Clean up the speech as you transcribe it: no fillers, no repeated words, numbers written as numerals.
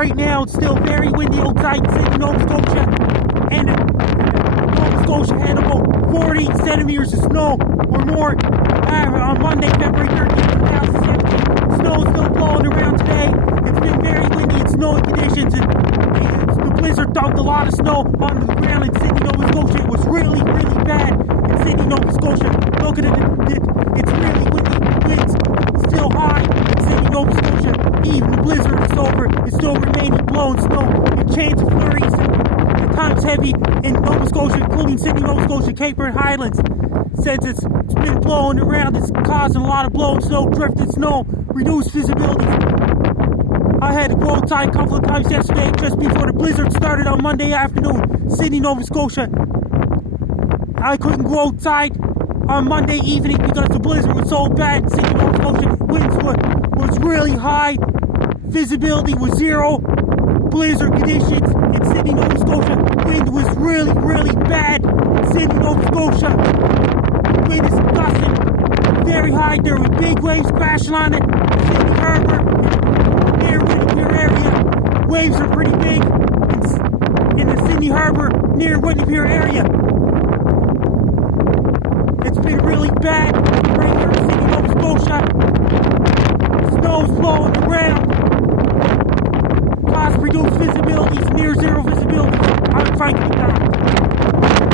right now. It's still very windy outside in Sydney, Nova Scotia. And Nova Scotia had about 40 centimeters of snow or more on Monday, February 13th, 2017. Snow is still blowing around today. It's been very windy and snowy conditions. And the blizzard dumped a lot of snow onto the ground in Sydney, Nova Scotia. It was really, really bad in Sydney, Nova Scotia. Look at it. It's really windy. Winds still high in Sydney, Nova Scotia. Even the blizzard is over. It's still remaining blowing snow and chains of flurries and times heavy in Nova Scotia, including Sydney, Nova Scotia, Cape Verde Highlands. Since it's been blowing around, it's causing a lot of blowing snow, drifted snow, reduced visibility. I had to go outside a couple of times yesterday just before the blizzard started on Monday afternoon, Sydney, Nova Scotia. I couldn't go outside on Monday evening because the blizzard was so bad in Sydney, Nova Scotia. Winds was really high, visibility was zero, blizzard conditions in Sydney, Nova Scotia. Wind was really, really bad in Sydney, Nova Scotia. Wind is gusting very high. There were big waves crashing on it. Sydney Harbour, near Whitney Pier area. Waves are pretty big in the Sydney Harbour near Whitney Pier area. It's been really bad right here in Sydney, Nova Scotia. Snow's blowing around. Causing reduced visibilities, near zero visibility. I'm Frank McDonald.